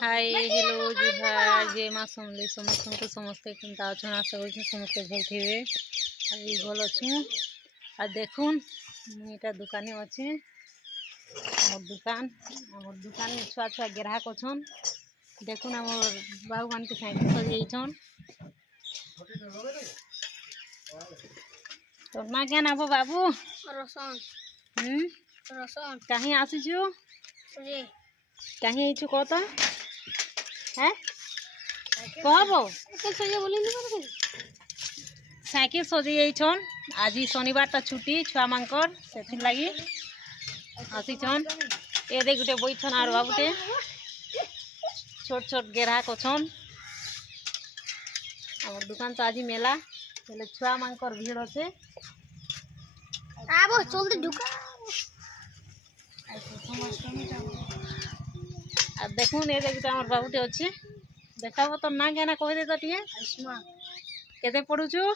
Hi hello जुहार जय माँ समली समस्त को समस्ते केनता अच्छन आशा करी समस्ते भल थे अभी भल अच्छु आ देखुन मुझे दुकाने अच्छे मोर दुकान में छुआ छुआ ग्राहक अच्छन देखुन आम बाबू मान के साइकिल सजाइछन तो ना क्या नाबो बाबू रसन रसन कहीं आसीचु कहीं आईचु कह तो है कहबो साइकिल सजाइछन आज शनिवार ता छुट्टी छुआ मानकर से लगी आसीछन ए दे गुटे बैठन आर बाबूटे छोट छोट ग्राहक अच्छन और दुकान तो आज मेला पहले छुआ मानकर भीड़ अच्छे आबो जल्दी ढुका आ देखुन ए गुटे हमर बाबूटे अच्छे देखाबो तो ना क्या कह दे तो टे केते पढ़ुछु 8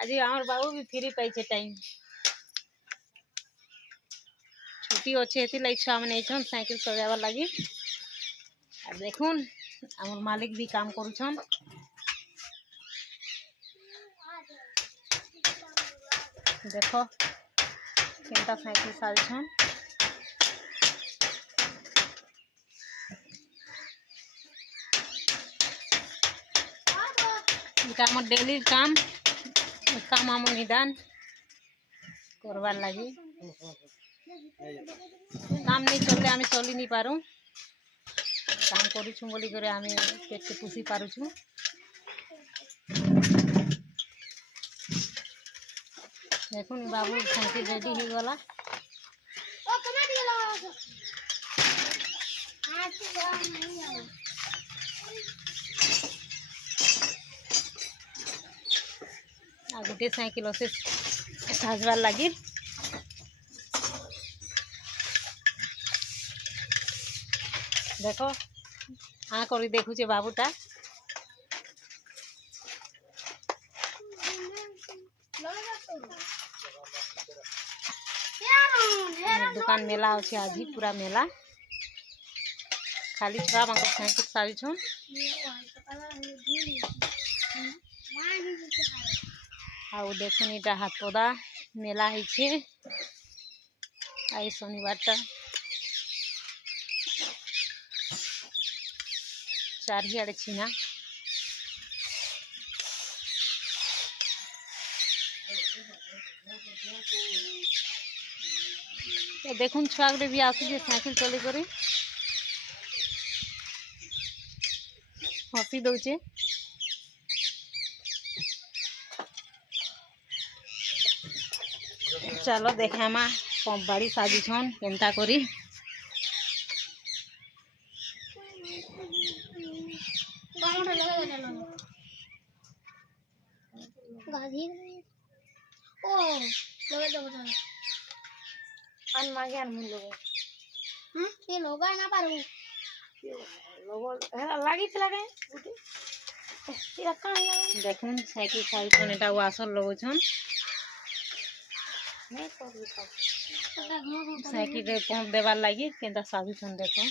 आज हमर बाबू भी फ्री पाइछे टाइम छुट्टी अच्छे एथि लगी छुआ मैंने साइकिल सजाबार लगी आ देखुन हमर मालिक भी काम करुछन देखो केनता साइकिल साजछन इटा डेली काम आम निदान करवार लगी काम नहीं चलले आम चली नहीं पारू काम करूँ बोली करे आम पेट के पुषी पारुछु देखुन बाबू साइकिल रेडी हो गला आ गोटे साइकिल से साजबार लगी देखो हाँ करी देखुचे बाबूटा दुकान मेला अच्छे आज पूरा मेला खाली छुआ मान साइकिल साजछन आउ देखुन इटा हाथोदा मेला है आई शनिवार टा चारिआड़े छिना तो देखुन छुआ गुटे भी आसी साइकिल चले कर हसी दौचे चलो देखामा पंप बाड़ी साजिछन केनता करी देखुन साइकिल साजिछन एटा वासर लगछन साइकिल रे पंप देवार लगी केनता साजुछन देखो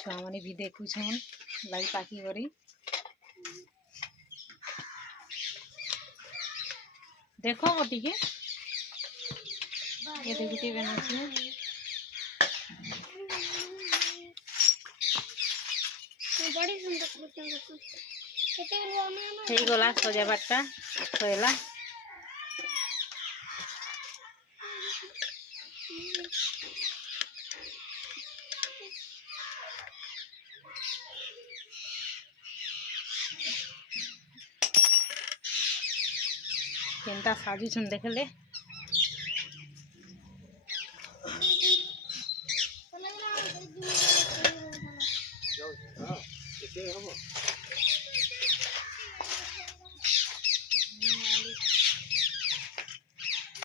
छुआ मैंने भी देखुछन लाई पाखी करी देखो गोटी के ये देखते बनाछे बड़ी सुंदर हे गला सजाबारटा होएला केनता साजुछन देखले।